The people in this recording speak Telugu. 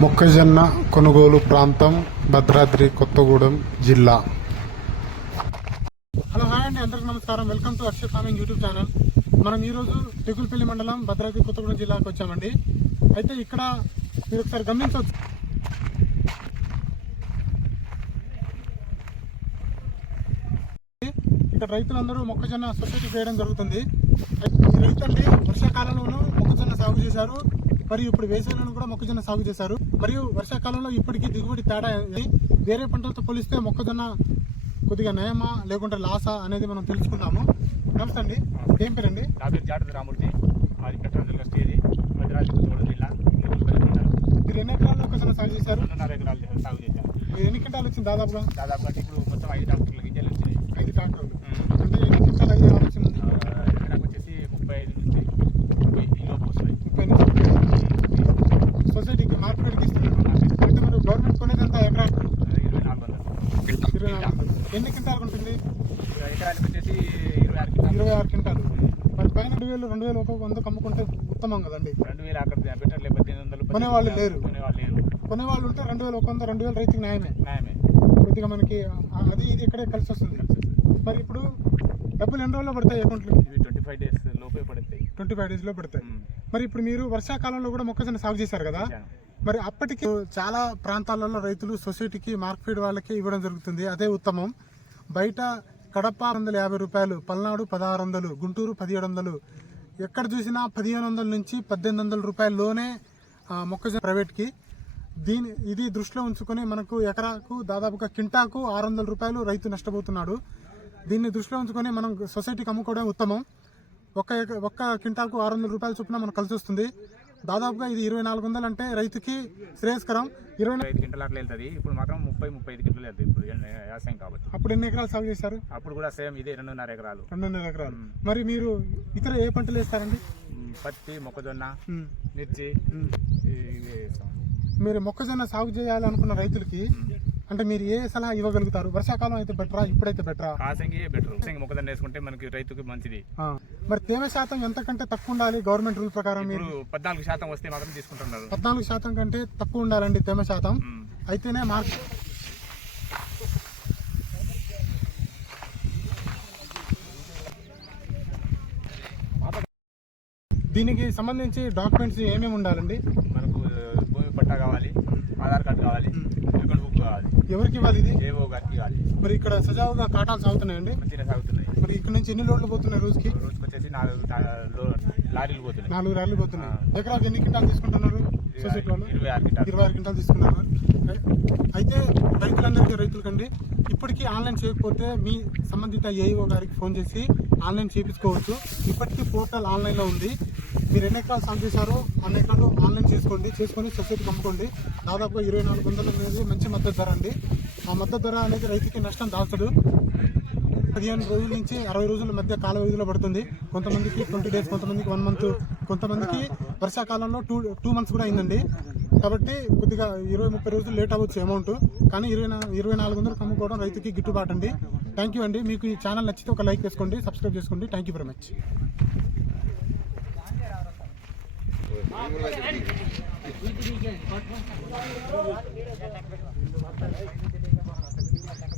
మొక్కజొన్న కొనుగోలు ప్రాంతం భద్రాద్రి కొత్తగూడెం జిల్లా. హలో హాయ్ అండి, అందరికీ నమస్కారం. Welcome to Harsha farming YouTube channel. మనం ఈరోజు తెగులపల్లి మండలం భద్రాద్రి కొత్తగూడెం జిల్లాకు వచ్చామండి. అయితే ఇక్కడ మీరు ఒకసారి గమనించవచ్చు, ఇక్కడ రైతులందరూ మొక్కజొన్న సొసైటీ చేయడం జరుగుతుంది. ఈ రైతు అండి వర్షాకాలంలోనూ మొక్కజొన్న సాగు చేశారు, మరియు ఇప్పుడు వేసవిలోనూ కూడా మొక్కజొన్న సాగు చేశారు. మరియు వర్షాకాలంలో ఇప్పటికీ దిగుబడి తేడా వేరే పంటలతో పోలిస్తే మొక్కజొన్న కొద్దిగా నయమా లేకుంటే లాసా అనేది మనం తెలుసుకుందాము. నమస్తే అండి, ఏం పేరండి? రామూర్తి, మీరు ఎన్ని ఎకరాలు మొక్కజొన్న సాగు చేశారు? 2.5 ఎకరాలు సాగు చేశారు. ఎన్ని క్వింటాలు వచ్చింది? దాదాపుగా ఇప్పుడు మొత్తం 5 ట్రాక్టర్ల గింజలు వచ్చినాయి. 5 ట్రాక్టర్లు అంటే ఎన్ని క్వింటాలు అయ్యే ఆలోచన ఉంది? ఎకరాకు వచ్చేసి 35 నుంచి 30 లోపు వస్తాయి. 30 నుంచి సొసైటీకి మార్కెట్కి ఇస్తున్నారు. అంటే మరి గవర్నమెంట్ కొనేది ఎంత ఎకరాకు? 2400. ఎన్ని క్వింటాలు ఉంటుంది? ఎకరానికి వచ్చేసి 26 క్వింటాలు. మరి పైన 2000 ఒక 100 కమ్ముకుంటే ఉత్తమం కదండి. 2000 అక్కడ పెట్టలే, 1800 కొనేవాళ్ళు లేరు. కొనేవాళ్ళు కొనేవాళ్ళు ఉంటే 2100, 2000 రైతుకి న్యాయమే. కొద్దిగా మనకి అది ఇది ఇక్కడే కలిసి వస్తుంది. మరి ఇప్పుడు డబ్బులు ఎన్ని రోజుల్లో పడతాయి అకౌంట్లో? ఇవి 25 డేస్ లోపే పడతాయి. 25 డేస్లో పడతాయి. మరి ఇప్పుడు మీరు వర్షాకాలంలో కూడా మొక్కజొన్న సాగు చేశారు కదా, మరి అప్పటికి చాలా ప్రాంతాలలో రైతులు సొసైటీకి మార్కెట్ వాళ్ళకి ఇవ్వడం జరుగుతుంది. అదే ఉత్తమం. బయట కడప 150 రూపాయలు, పల్నాడు 1600, గుంటూరు 1700, ఎక్కడ చూసినా 1500 నుంచి 1800 రూపాయల్లోనే మొక్కజొన్న ప్రైవేట్కి. ఇది దృష్టిలో ఉంచుకొని మనకు ఎకరాకు దాదాపుగా కింటాకు 600 రూపాయలు రైతు నష్టపోతున్నాడు. దీన్ని దృష్టిలో ఉంచుకొని మనం సొసైటీకి అమ్ముకోవడం ఉత్తమం. ఒక్క కింటాకు 600 రూపాయల చొప్పున మనకు కలిసి వస్తుంది. దాదాపుగా ఇది 2400 అంటే రైతుకి శ్రేయస్కరం. 25 క్వింటల్ అట్లా వెళ్తుంది. ఇప్పుడు మాత్రం 30-35 క్వింటల్ వెళ్తుంది. ఇప్పుడు వ్యవసాయం కాబట్టి. అప్పుడు ఎన్ని ఎకరాలు సాగు చేశారు? అప్పుడు కూడా సేమ్ ఇదే 2.5 ఎకరాలు. 2.5 ఎకరాలు. మరి మీరు ఇతర ఏ పంటలు వేస్తారండి? పత్తి, మొక్కజొన్న, మిర్చి ఇవి వేస్తాం. మీరు మొక్కజొన్న సాగు చేయాలనుకున్న రైతులకి అంటే మీరు ఏ సలహా ఇవ్వగలుగుతారు? వర్షాకాలం అయితే బెటరా, ఇప్పుడైతే బెటరా? ఆసంగి బెటర్. మొక్కజొన్న వేసుకుంటే మనకి రైతుకి మంచిది. మరి తేమ శాతం ఎంతకంటే తక్కువ ఉండాలి గవర్నమెంట్ రూల్ ప్రకారం? మీరు 14% వస్తే మాత్రం తీసుకుంటున్నారు. 14% కంటే తక్కువ ఉండాలండి తేమ శాతం. అయితేనే మార్కెట్. దీనికి సంబంధించి డాక్యుమెంట్స్ ఏమేమి ఉండాలండి? మనకు భూమి పట్టా కావాలి, ఆధార్ కార్డు కావాలి, రికార్డ్ బుక్ కావాలి. ఎవరికి ఇవ్వాలి? ఇది ఏవో గారికి ఇవ్వాలి. మరి ఇక్కడ సజావుగా కాటాలు సాగుతున్నాయండి? మంచిగా సాగుతున్నాయి. మరి ఇక్కడ నుంచి ఎన్ని లోడ్లు పోతున్నాయి రోజుకి? రోజుకి వచ్చేసి 4 లారీలు పోతున్నాయి. 4 లారీలు పోతున్నాయి. ఎకరాకు ఎన్ని క్వింటాలు తీసుకుంటున్నారు సొసైటీ వాళ్ళు? 26 క్వింటాలు తీసుకున్నారు. అయితే రైతులకండి ఇప్పటికీ ఆన్లైన్ చేయకపోతే మీ సంబంధిత ఏఈఓ గారికి ఫోన్ చేసి ఆన్లైన్ చేయించుకోవచ్చు. ఇప్పటికీ పోర్టల్ ఆన్లైన్లో ఉంది. మీరు ఎన్ని ఎకరాలు సాగు చేశారో అన్ని ఎకరాలు ఆన్లైన్ చేసుకొని సొసైటీకి అమ్ముకోండి. దాదాపుగా 2400 అనేది మంచి మద్దతు ధర అండి. ఆ మద్దతు ధర అనేది రైతుకి నష్టం దాల్చదు. 15 రోజుల నుంచి 60 రోజుల మధ్య కాల వ్యవధిలో పడుతుంది. కొంతమందికి 20 డేస్, కొంతమందికి 1 మంత్, కొంతమందికి వర్షాకాలంలో 2 మంత్స్ కూడా అయిందండి. కాబట్టి కొద్దిగా 20-30 రోజులు లేట్ అవ్వచ్చు అమౌంట్. కానీ 2400 అమ్ముకోవడం రైతుకి గిట్టుబాటు అండి. థ్యాంక్ యూ అండి. మీకు ఈ ఛానల్ నచ్చితే ఒక లైక్ వేసుకోండి, సబ్స్క్రైబ్ చేసుకోండి. Thank you very much.